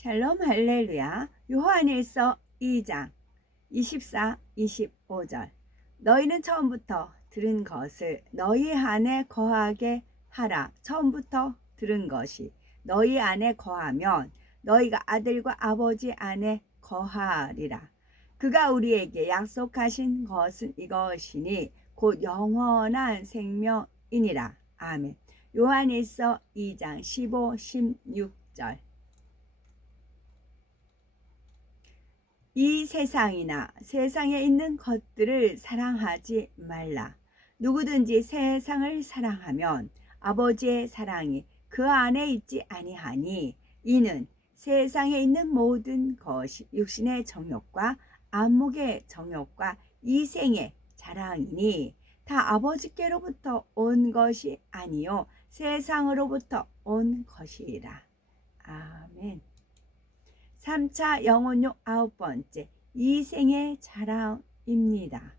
샬롬 할렐루야. 요한일서 2장 24, 25절. 너희는 처음부터 들은 것을 너희 안에 거하게 하라. 처음부터 들은 것이 너희 안에 거하면 너희가 아들과 아버지 안에 거하리라. 그가 우리에게 약속하신 것은 이것이니 곧 영원한 생명이니라. 아멘. 요한일서 2장 15, 16절. 이 세상이나 세상에 있는 것들을 사랑하지 말라. 누구든지 세상을 사랑하면 아버지의 사랑이 그 안에 있지 아니하니, 이는 세상에 있는 모든 것이 육신의 정욕과 안목의 정욕과 이생의 자랑이니 다 아버지께로부터 온 것이 아니요 세상으로부터 온 것이라. 아멘. 3차 영혼욕 9번째, 이생의 자랑입니다.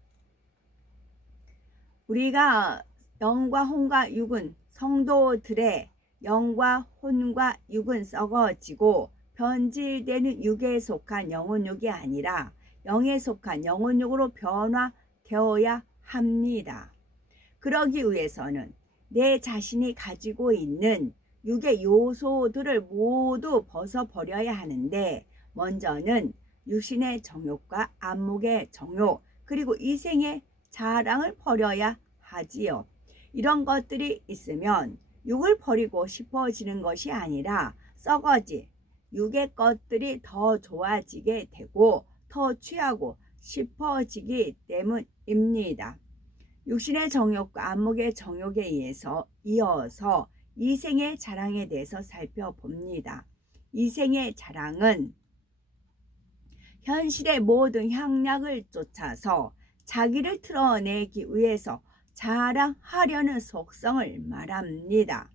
우리가 영과 혼과 육은 성도들의 영과 혼과 육은 썩어지고 변질되는 육에 속한 영혼욕이 아니라 영에 속한 영혼욕으로 변화되어야 합니다. 그러기 위해서는 내 자신이 가지고 있는 육의 요소들을 모두 벗어버려야 하는데, 먼저는 육신의 정욕과 안목의 정욕, 그리고 이생의 자랑을 버려야 하지요. 이런 것들이 있으면 육을 버리고 싶어지는 것이 아니라 썩어진 육의 것들이 더 좋아지게 되고 더 취하고 싶어지기 때문입니다. 육신의 정욕과 안목의 정욕에 의해서 이어서 이생의 자랑에 대해서 살펴봅니다. 이생의 자랑은 현실의 모든 향락을 쫓아서 자기를 드러내기 위해서 자랑하려는 속성을 말합니다.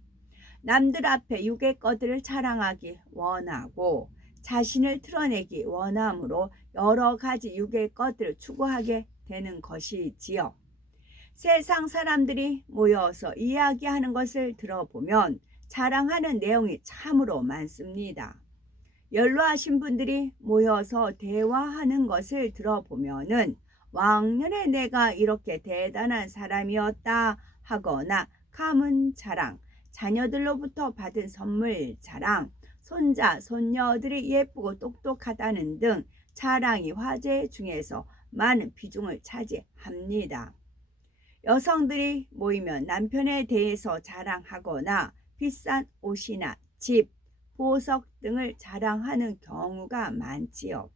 남들 앞에 육의 것들을 자랑하기 원하고 자신을 드러내기 원함으로 여러 가지 육의 것들을 추구하게 되는 것이지요. 세상 사람들이 모여서 이야기하는 것을 들어보면 자랑하는 내용이 참으로 많습니다. 연로하신 분들이 모여서 대화하는 것을 들어보면은 왕년에 내가 이렇게 대단한 사람이었다 하거나 가문 자랑, 자녀들로부터 받은 선물 자랑, 손자, 손녀들이 예쁘고 똑똑하다는 등 자랑이 화제 중에서 많은 비중을 차지합니다. 여성들이 모이면 남편에 대해서 자랑하거나 비싼 옷이나 집, 보석 등을 자랑하는 경우가 많지요.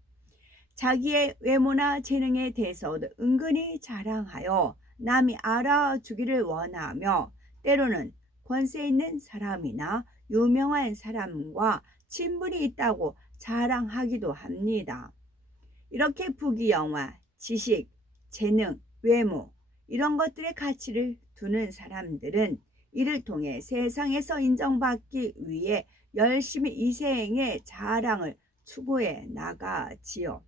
자기의 외모나 재능에 대해서도 은근히 자랑하여 남이 알아주기를 원하며, 때로는 권세 있는 사람이나 유명한 사람과 친분이 있다고 자랑하기도 합니다. 이렇게 부귀영화, 지식, 재능, 외모 이런 것들의 가치를 두는 사람들은 이를 통해 세상에서 인정받기 위해 열심히 이생의 자랑을 추구해 나가지요.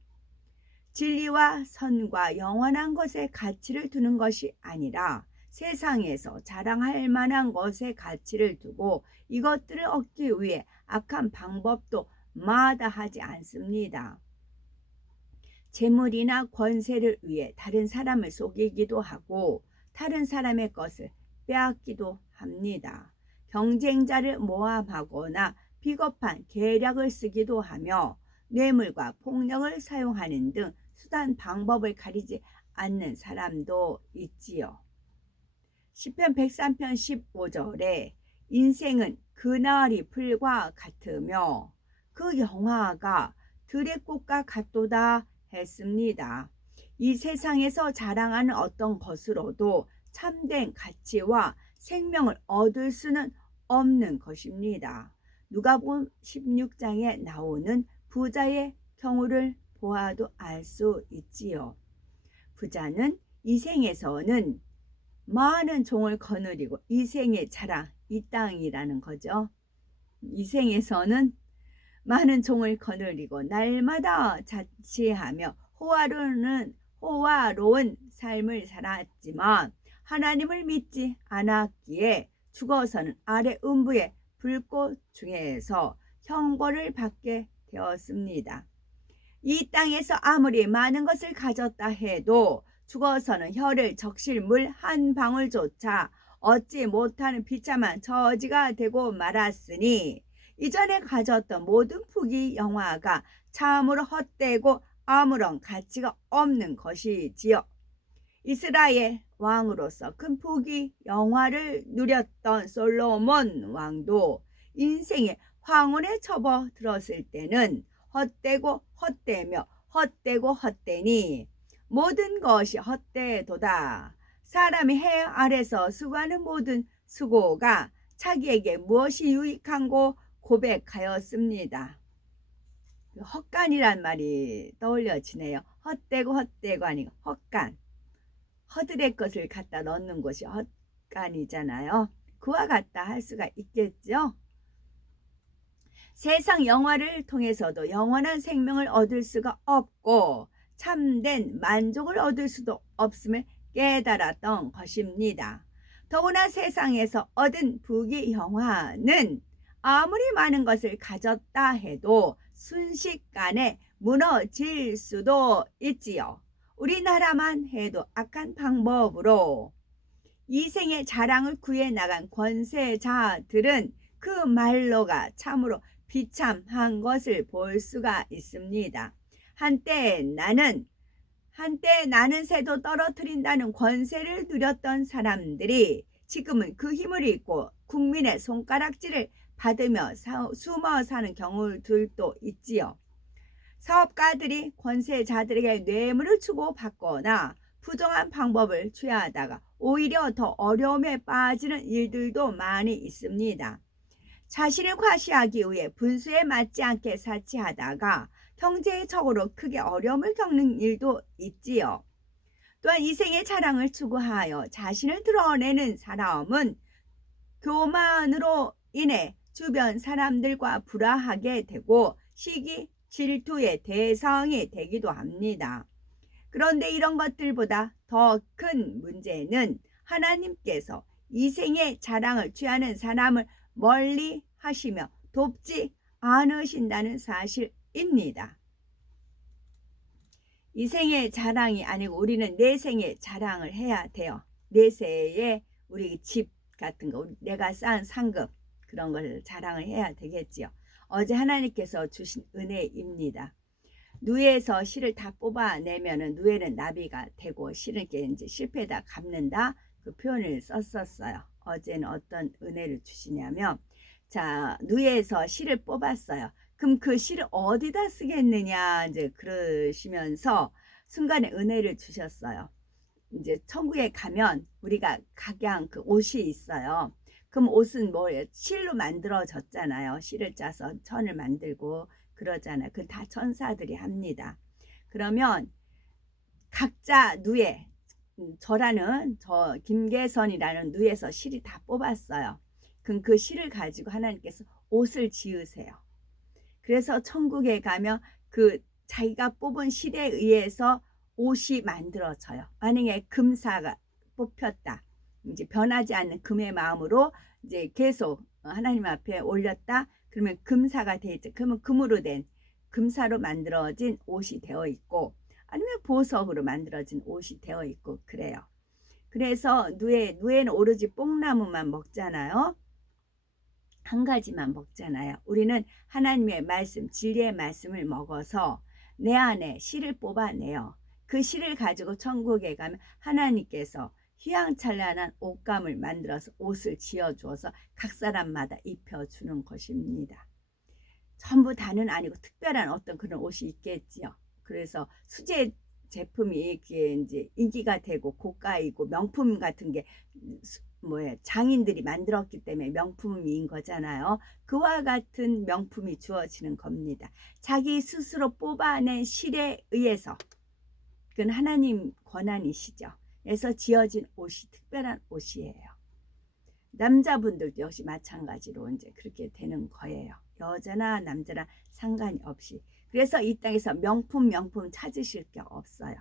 진리와 선과 영원한 것에 가치를 두는 것이 아니라 세상에서 자랑할 만한 것에 가치를 두고 이것들을 얻기 위해 악한 방법도 마다하지 않습니다. 재물이나 권세를 위해 다른 사람을 속이기도 하고 다른 사람의 것을 빼앗기도 합니다. 경쟁자를 모함하거나 비겁한 계략을 쓰기도 하며 뇌물과 폭력을 사용하는 등 수단 방법을 가리지 않는 사람도 있지요. 시편 103편 15절에 인생은 그날이 풀과 같으며 그 영화가 들의 꽃과 같도다 했습니다. 이 세상에서 자랑하는 어떤 것으로도 참된 가치와 생명을 얻을 수는 없는 것입니다. 누가복음 16장에 나오는 부자의 경우를 보아도 알 수 있지요. 부자는 이 생에서는 많은 종을 거느리고 이 생의 자랑, 이 땅이라는 거죠. 이 생에서는 많은 종을 거느리고 날마다 자취하며 호화로운 삶을 살았지만 하나님을 믿지 않았기에 죽어서는 아래 음부의 불꽃 중에서 형벌을 받게 되었습니다. 이 땅에서 아무리 많은 것을 가졌다 해도 죽어서는 혀를 적실 물 한 방울조차 얻지 못하는 비참한 처지가 되고 말았으니 이전에 가졌던 모든 부귀 영화가 참으로 헛되고 아무런 가치가 없는 것이지요. 이스라엘 왕으로서 큰 부귀 영화를 누렸던 솔로몬 왕도 인생의 황혼에 접어들었을 때는 헛되고 헛되며 헛되고 헛되니 모든 것이 헛되도다. 사람이 해 아래서 수고하는 모든 수고가 자기에게 무엇이 유익한고 고백하였습니다. 헛간이란 말이 떠올려지네요. 헛되고 헛되고 아니고 헛간. 허들의 것을 갖다 넣는 것이 헛간이잖아요. 그와 같다 할 수가 있겠죠. 세상 영화를 통해서도 영원한 생명을 얻을 수가 없고 참된 만족을 얻을 수도 없음을 깨달았던 것입니다. 더구나 세상에서 얻은 부귀 영화는 아무리 많은 것을 가졌다 해도 순식간에 무너질 수도 있지요. 우리나라만 해도 악한 방법으로 이생의 자랑을 구해 나간 권세자들은 그 말로가 참으로 비참한 것을 볼 수가 있습니다. 한때 나는 새도 떨어뜨린다는 권세를 누렸던 사람들이 지금은 그 힘을 잃고 국민의 손가락질을 받으며 숨어 사는 경우들도 있지요. 사업가들이 권세자들에게 뇌물을 주고 받거나 부정한 방법을 취하다가 오히려 더 어려움에 빠지는 일들도 많이 있습니다. 자신을 과시하기 위해 분수에 맞지 않게 사치하다가 경제적으로 크게 어려움을 겪는 일도 있지요. 또한 이생의 자랑을 추구하여 자신을 드러내는 사람은 교만으로 인해 주변 사람들과 불화하게 되고 시기, 질투의 대상이 되기도 합니다. 그런데 이런 것들보다 더 큰 문제는 하나님께서 이생의 자랑을 취하는 사람을 멀리 하시며 돕지 않으신다는 사실입니다. 이생의 자랑이 아니고 우리는 내생의 자랑을 해야 돼요. 내세에 우리 집 같은 거, 내가 쌓은 상급 그런 걸 자랑을 해야 되겠지요. 어제 하나님께서 주신 은혜입니다. 누에서 실을 다 뽑아내면은 누에는 나비가 되고 실은 이제 실패다 갚는다 그 표현을 썼었어요. 어제는 어떤 은혜를 주시냐면 자 누에서 실을 뽑았어요. 그럼 그 실을 어디다 쓰겠느냐 이제 그러시면서 순간에 은혜를 주셨어요. 이제 천국에 가면 우리가 각양 그 옷이 있어요. 그럼 옷은 뭐예요? 실로 만들어졌잖아요. 실을 짜서 천을 만들고 그러잖아요. 그 다 천사들이 합니다. 그러면 각자 누에 저라는 저 김계선이라는 누에서 실이 다 뽑았어요. 그럼 그 실을 가지고 하나님께서 옷을 지으세요. 그래서 천국에 가면 그 자기가 뽑은 실에 의해서 옷이 만들어져요. 만약에 금사가 뽑혔다. 이제 변하지 않는 금의 마음으로 이제 계속 하나님 앞에 올렸다. 그러면 금사가 돼 있죠. 그러면 금으로 된 금사로 만들어진 옷이 되어 있고 아니면 보석으로 만들어진 옷이 되어 있고 그래요. 그래서 누에는 오로지 뽕나무만 먹잖아요. 한 가지만 먹잖아요. 우리는 하나님의 말씀, 진리의 말씀을 먹어서 내 안에 실을 뽑아내요. 그 실을 가지고 천국에 가면 하나님께서 휘황찬란한 옷감을 만들어서 옷을 지어주어서 각 사람마다 입혀주는 것입니다. 전부 다는 아니고 특별한 어떤 그런 옷이 있겠지요. 그래서 수제 제품이 이제 인기가 되고 고가이고 명품 같은 게 장인들이 만들었기 때문에 명품인 거잖아요. 그와 같은 명품이 주어지는 겁니다. 자기 스스로 뽑아낸 실에 의해서 그건 하나님 권한이시죠. 그래서 지어진 옷이 특별한 옷이에요. 남자분들도 역시 마찬가지로 이제 그렇게 되는 거예요. 여자나 남자나 상관이 없이. 그래서 이 땅에서 명품 찾으실 게 없어요.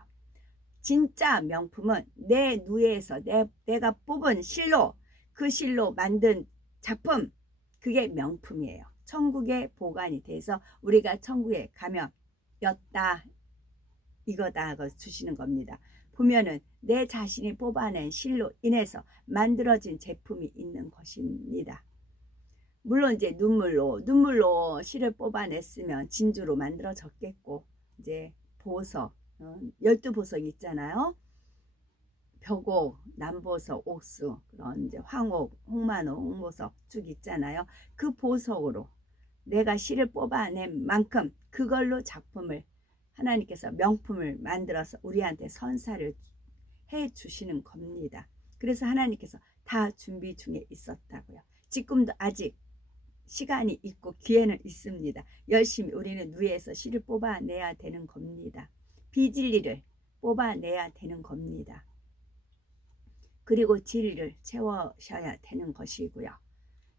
진짜 명품은 내 누에서 내가 뽑은 실로 그 실로 만든 작품 그게 명품이에요. 천국에 보관이 돼서 우리가 천국에 가면 였다 이거다 하고 주시는 겁니다. 보면은 내 자신이 뽑아낸 실로 인해서 만들어진 제품이 있는 것입니다. 물론 이제 눈물로 실을 뽑아냈으면 진주로 만들어졌겠고, 이제 보석, 12보석 있잖아요. 벽옥, 남보석, 옥수, 그런 이제 황옥, 홍만호, 홍보석 쭉 있잖아요. 그 보석으로 내가 실을 뽑아낸 만큼 그걸로 작품을 하나님께서 명품을 만들어서 우리한테 선사를 해 주시는 겁니다. 그래서 하나님께서 다 준비 중에 있었다고요. 지금도 아직 시간이 있고 기회는 있습니다. 열심히 우리는 누에서 실을 뽑아내야 되는 겁니다. 비진리를 뽑아내야 되는 겁니다. 그리고 진리를 채우셔야 되는 것이고요.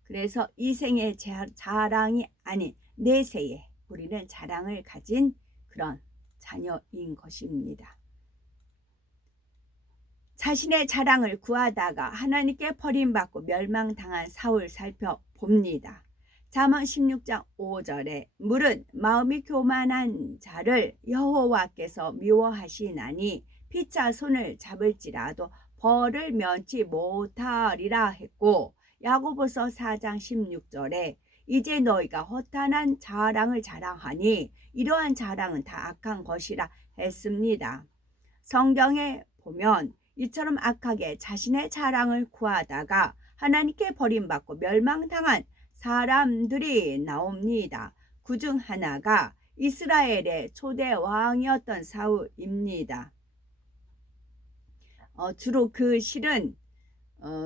그래서 이 생의 자랑이 아닌 내세에 우리는 자랑을 가진 그런 자녀인 것입니다. 자신의 자랑을 구하다가 하나님께 버림받고 멸망당한 사울 살펴봅니다. 잠언 16장 5절에 물은 마음이 교만한 자를 여호와께서 미워하시나니 피차 손을 잡을지라도 벌을 면치 못하리라 했고, 야고보서 4장 16절에 이제 너희가 허탄한 자랑을 자랑하니 이러한 자랑은 다 악한 것이라 했습니다. 성경에 보면 이처럼 악하게 자신의 자랑을 구하다가 하나님께 버림받고 멸망당한 사람들이 나옵니다. 그중 하나가 이스라엘의 초대 왕이었던 사울입니다. 주로 그 실은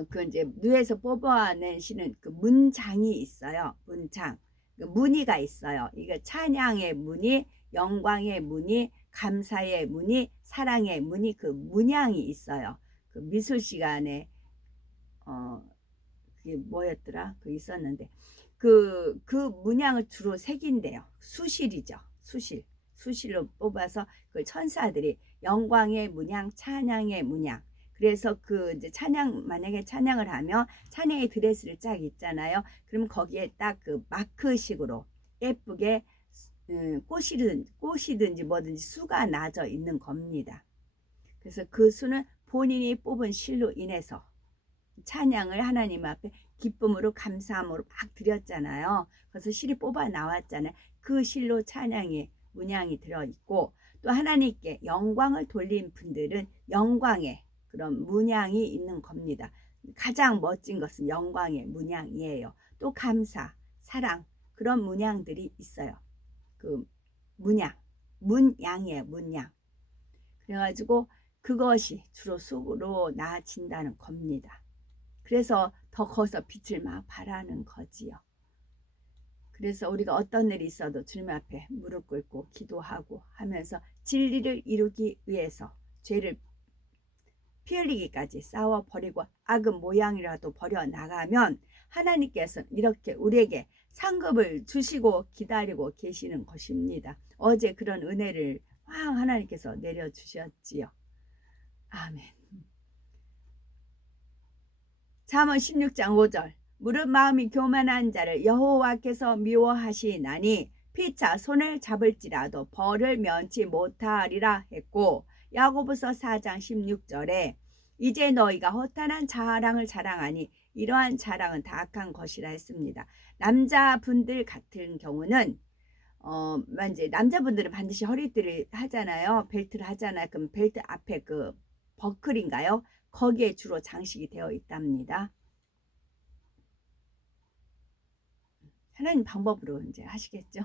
그 이제 뇌에서 뽑아낸 실은 그 문장이 있어요. 문장, 그 문의가 있어요. 이거 찬양의 문의, 영광의 문의, 감사의 문의, 사랑의 문의, 그 문양이 있어요. 그 미술 시간에 그게 뭐였더라? 그 있었는데 그 문양을 주로 색인데요. 수실이죠. 수실로 뽑아서 그 천사들이 영광의 문양, 찬양의 문양. 그래서 그 이제 만약에 찬양을 하면 찬양의 드레스를 쫙 입잖아요. 그럼 거기에 딱 그 마크식으로 예쁘게 꽃이든지 뭐든지 수가 나져 있는 겁니다. 그래서 그 수는 본인이 뽑은 실로 인해서 찬양을 하나님 앞에 기쁨으로 감사함으로 막 드렸잖아요. 그래서 실이 뽑아 나왔잖아요. 그 실로 찬양의 문양이 들어있고, 또 하나님께 영광을 돌린 분들은 영광의 그런 문양이 있는 겁니다. 가장 멋진 것은 영광의 문양이에요. 또 감사, 사랑, 그런 문양들이 있어요. 그 문양이에요. 문양. 그래가지고 그것이 주로 수로 나아진다는 겁니다. 그래서 더 커서 빛을 막 발하는 거지요. 그래서 우리가 어떤 일이 있어도 주님 앞에 무릎 꿇고 기도하고 하면서 진리를 이루기 위해서 죄를 피 흘리기까지 싸워버리고 악은 모양이라도 버려나가면 하나님께서는 이렇게 우리에게 상급을 주시고 기다리고 계시는 것입니다. 어제 그런 은혜를 왕 하나님께서 내려주셨지요. 아멘. 잠언 16장 5절 무릇 마음이 교만한 자를 여호와께서 미워하시나니 피차 손을 잡을지라도 벌을 면치 못하리라 했고, 야고보서 4장 16절에 이제 너희가 허탄한 자랑을 자랑하니 이러한 자랑은 다 악한 것이라 했습니다. 남자분들 같은 경우는 이제 남자분들은 반드시 허리띠를 하잖아요. 벨트를 하잖아요. 그럼 벨트 앞에 그 버클인가요? 거기에 주로 장식이 되어 있답니다. 하나님 방법으로 이제 하시겠죠.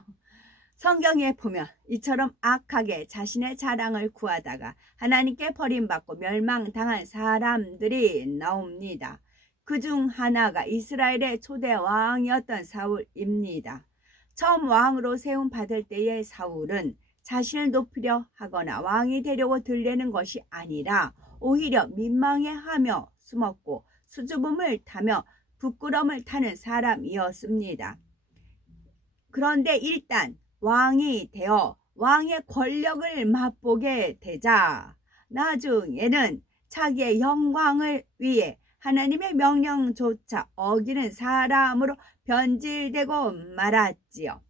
성경에 보면 이처럼 악하게 자신의 자랑을 구하다가 하나님께 버림받고 멸망당한 사람들이 나옵니다. 그중 하나가 이스라엘의 초대 왕이었던 사울입니다. 처음 왕으로 세움 받을 때의 사울은 자신을 높이려 하거나 왕이 되려고 들려는 것이 아니라 오히려 민망해하며 숨었고 수줍음을 타며 부끄러움을 타는 사람이었습니다. 그런데 일단 왕이 되어 왕의 권력을 맛보게 되자 나중에는 자기의 영광을 위해 하나님의 명령조차 어기는 사람으로 변질되고 말았지요.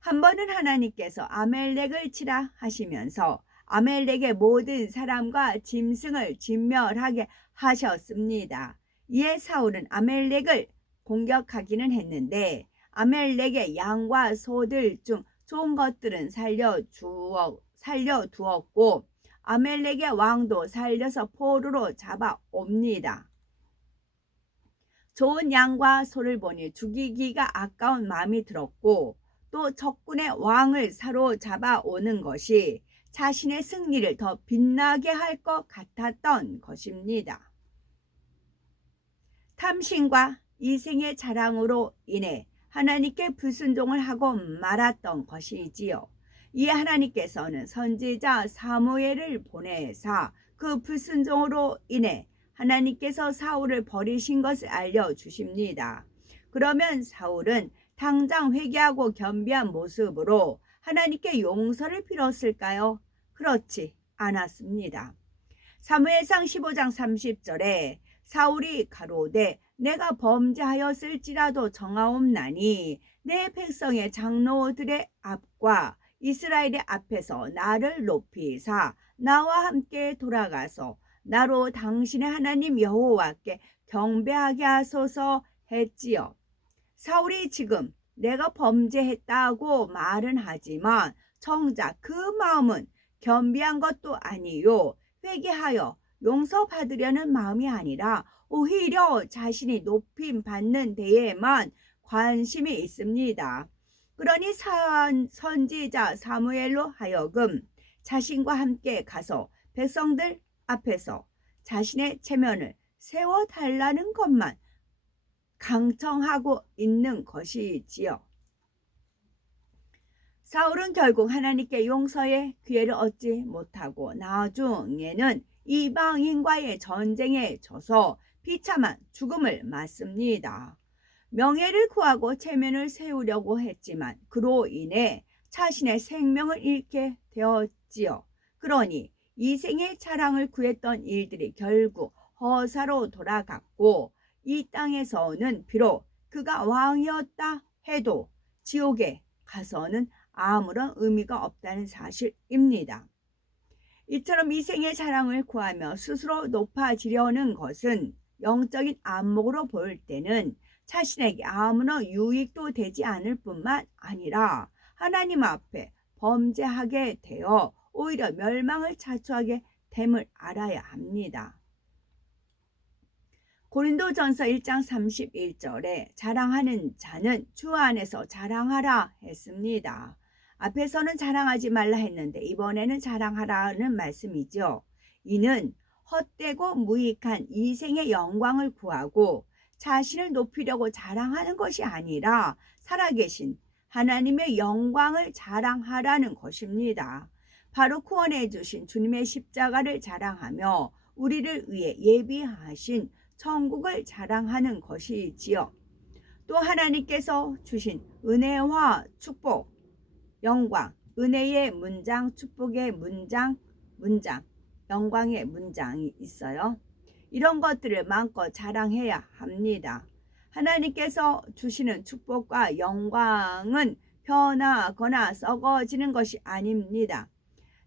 한 번은 하나님께서 아멜렉을 치라 하시면서 아멜렉의 모든 사람과 짐승을 진멸하게 하셨습니다. 이에 사울은 아멜렉을 공격하기는 했는데 아멜렉의 양과 소들 중 좋은 것들은 살려두었고 아멜렉의 왕도 살려서 포로로 잡아옵니다. 좋은 양과 소를 보니 죽이기가 아까운 마음이 들었고 또 적군의 왕을 사로잡아 오는 것이 자신의 승리를 더 빛나게 할 것 같았던 것입니다. 탐심과 이생의 자랑으로 인해 하나님께 불순종을 하고 말았던 것이지요. 이에 하나님께서는 선지자 사무엘을 보내사 그 불순종으로 인해 하나님께서 사울을 버리신 것을 알려주십니다. 그러면 사울은 당장 회개하고 겸비한 모습으로 하나님께 용서를 빌었을까요? 그렇지 않았습니다. 사무엘상 15장 30절에 사울이 가로되 내가 범죄하였을지라도 정하옵나니 내 백성의 장로들의 앞과 이스라엘의 앞에서 나를 높이사 나와 함께 돌아가서 나로 당신의 하나님 여호와께 경배하게 하소서 했지요. 사울이 지금 내가 범죄했다고 말은 하지만 정작 그 마음은 겸비한 것도 아니요 회개하여 용서받으려는 마음이 아니라 오히려 자신이 높임 받는 데에만 관심이 있습니다. 그러니 선지자 사무엘로 하여금 자신과 함께 가서 백성들 앞에서 자신의 체면을 세워달라는 것만 강청하고 있는 것이지요. 사울은 결국 하나님께 용서의 기회를 얻지 못하고 나중에는 이방인과의 전쟁에 져서 비참한 죽음을 맞습니다. 명예를 구하고 체면을 세우려고 했지만 그로 인해 자신의 생명을 잃게 되었지요. 그러니 이생의 자랑을 구했던 일들이 결국 허사로 돌아갔고 이 땅에서는 비록 그가 왕이었다 해도 지옥에 가서는 아무런 의미가 없다는 사실입니다. 이처럼 이생의 자랑을 구하며 스스로 높아지려는 것은 영적인 안목으로 볼 때는 자신에게 아무런 유익도 되지 않을 뿐만 아니라 하나님 앞에 범죄하게 되어 오히려 멸망을 자초하게 됨을 알아야 합니다. 고린도전서 1장 31절에 자랑하는 자는 주 안에서 자랑하라 했습니다. 앞에서는 자랑하지 말라 했는데 이번에는 자랑하라는 말씀이죠. 이는 헛되고 무익한 이생의 영광을 구하고 자신을 높이려고 자랑하는 것이 아니라 살아계신 하나님의 영광을 자랑하라는 것입니다. 바로 구원해 주신 주님의 십자가를 자랑하며 우리를 위해 예비하신 천국을 자랑하는 것이지요. 또 하나님께서 주신 은혜와 축복, 영광, 은혜의 문장, 축복의 문장, 영광의 문장이 있어요. 이런 것들을 마음껏 자랑해야 합니다. 하나님께서 주시는 축복과 영광은 변하거나 썩어지는 것이 아닙니다.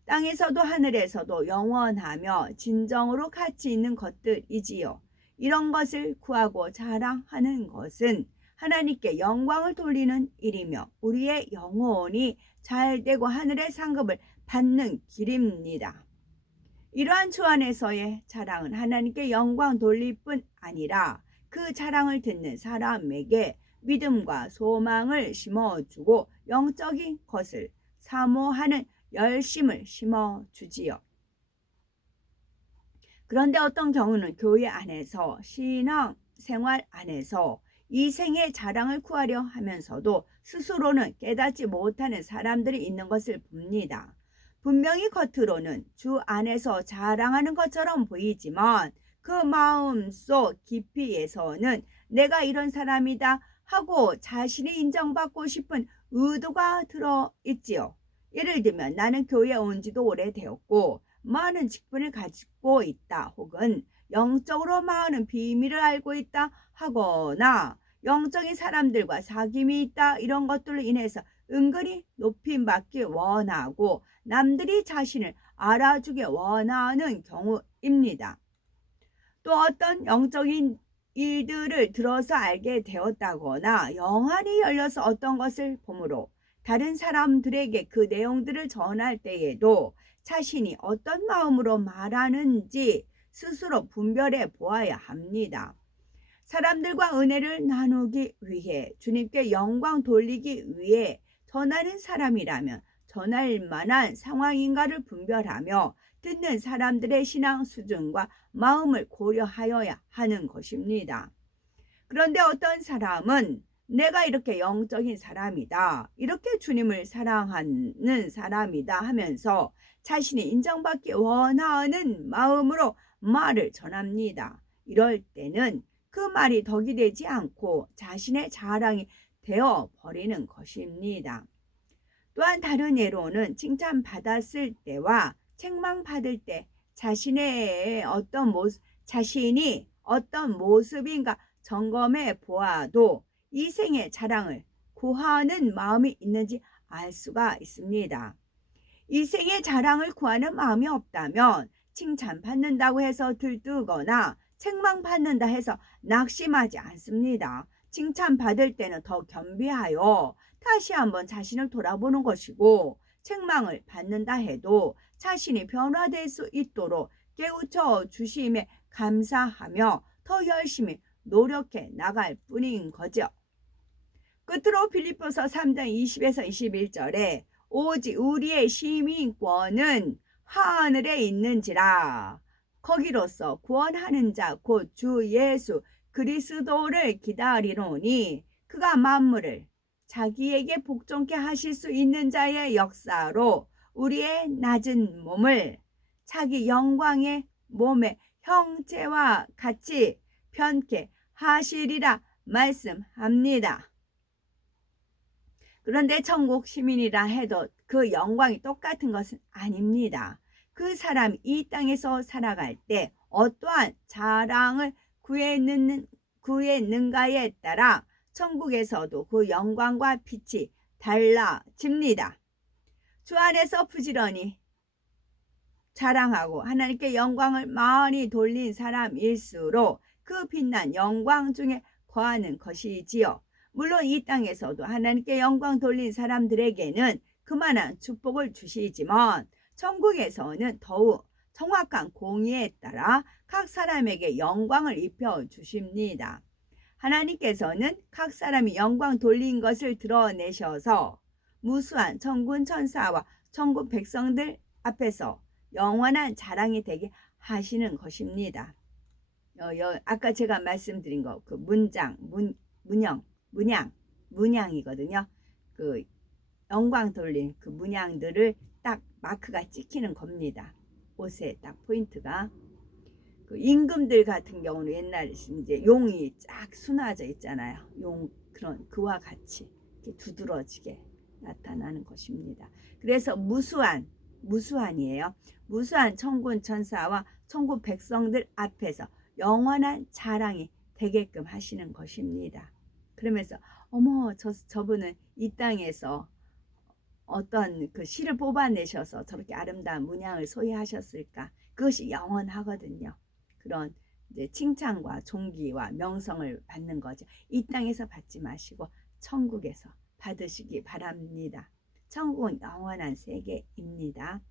땅에서도 하늘에서도 영원하며 진정으로 가치 있는 것들이지요. 이런 것을 구하고 자랑하는 것은 하나님께 영광을 돌리는 일이며 우리의 영혼이 잘되고 하늘의 상급을 받는 길입니다. 이러한 주 안에서의 자랑은 하나님께 영광 돌릴 뿐 아니라 그 자랑을 듣는 사람에게 믿음과 소망을 심어주고 영적인 것을 사모하는 열심을 심어주지요. 그런데 어떤 경우는 교회 안에서 신앙 생활 안에서 이생의 자랑을 구하려 하면서도 스스로는 깨닫지 못하는 사람들이 있는 것을 봅니다. 분명히 겉으로는 주 안에서 자랑하는 것처럼 보이지만 그 마음속 깊이에서는 내가 이런 사람이다 하고 자신이 인정받고 싶은 의도가 들어있지요. 예를 들면 나는 교회에 온 지도 오래되었고 많은 직분을 가지고 있다 혹은 영적으로 많은 비밀을 알고 있다 하거나 영적인 사람들과 사귐이 있다 이런 것들로 인해서 은근히 높임받기 원하고 남들이 자신을 알아주기 원하는 경우입니다. 또 어떤 영적인 일들을 들어서 알게 되었다거나 영안이 열려서 어떤 것을 보므로 다른 사람들에게 그 내용들을 전할 때에도 자신이 어떤 마음으로 말하는지 스스로 분별해 보아야 합니다. 사람들과 은혜를 나누기 위해 주님께 영광 돌리기 위해 전하는 사람이라면 전할 만한 상황인가를 분별하며 듣는 사람들의 신앙 수준과 마음을 고려하여야 하는 것입니다. 그런데 어떤 사람은 내가 이렇게 영적인 사람이다, 이렇게 주님을 사랑하는 사람이다 하면서 자신이 인정받기 원하는 마음으로 말을 전합니다. 이럴 때는 그 말이 덕이 되지 않고 자신의 자랑이 되어 버리는 것입니다. 또한 다른 예로는 칭찬받았을 때와 책망받을 때 자신이 어떤 모습인가 점검해 보아도 이 생의 자랑을 구하는 마음이 있는지 알 수가 있습니다. 이 생의 자랑을 구하는 마음이 없다면 칭찬받는다고 해서 들뜨거나 책망받는다 해서 낙심하지 않습니다. 칭찬받을 때는 더 겸비하여 다시 한번 자신을 돌아보는 것이고, 책망을 받는다 해도 자신이 변화될 수 있도록 깨우쳐 주심에 감사하며 더 열심히 노력해 나갈 뿐인 거죠. 끝으로 빌립보서 3장 20에서 21절에 오직 우리의 시민권은 하늘에 있는지라 거기로서 구원하는 자 곧 주 예수 그리스도를 기다리노니 그가 만물을 자기에게 복종케 하실 수 있는 자의 역사로 우리의 낮은 몸을 자기 영광의 몸의 형체와 같이 편케 하시리라 말씀합니다. 그런데 천국 시민이라 해도 그 영광이 똑같은 것은 아닙니다. 그 사람이 이 땅에서 살아갈 때 어떠한 자랑을 구했는가에 따라 천국에서도 그 영광과 빛이 달라집니다. 주 안에서 부지런히 자랑하고 하나님께 영광을 많이 돌린 사람일수록 그 빛난 영광 중에 거하는 것이지요. 물론 이 땅에서도 하나님께 영광 돌린 사람들에게는 그만한 축복을 주시지만 천국에서는 더욱 정확한 공의에 따라 각 사람에게 영광을 입혀 주십니다. 하나님께서는 각 사람이 영광 돌린 것을 드러내셔서 무수한 천군 천사와 천국 백성들 앞에서 영원한 자랑이 되게 하시는 것입니다. 아까 제가 말씀드린 거 그 문양이거든요. 그 영광 돌린 그 문양들을 딱 마크가 찍히는 겁니다. 옷에 딱 포인트가. 그 임금들 같은 경우는 옛날에 이제 용이 쫙 수놓아져 있잖아요. 용 그런 그와 같이 이렇게 두드러지게 나타나는 것입니다. 그래서 무수한이에요. 무수한 천군 천사와 천국 백성들 앞에서 영원한 자랑이 되게끔 하시는 것입니다. 그러면서 어머 저분은 이 땅에서 어떤 그 실을 뽑아내셔서 저렇게 아름다운 문양을 소유하셨을까? 그것이 영원하거든요. 그런 이제 칭찬과 존귀와 명성을 받는 거죠. 이 땅에서 받지 마시고 천국에서 받으시기 바랍니다. 천국은 영원한 세계입니다.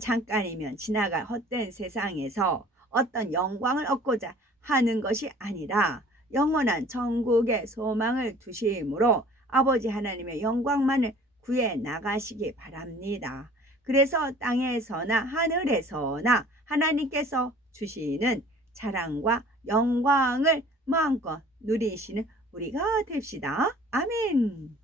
잠깐이면 지나갈 헛된 세상에서 어떤 영광을 얻고자 하는 것이 아니라 영원한 천국의 소망을 두심으로 아버지 하나님의 영광만을 구해 나가시기 바랍니다. 그래서 땅에서나 하늘에서나 하나님께서 주시는 자랑과 영광을 마음껏 누리시는 우리가 됩시다. 아멘.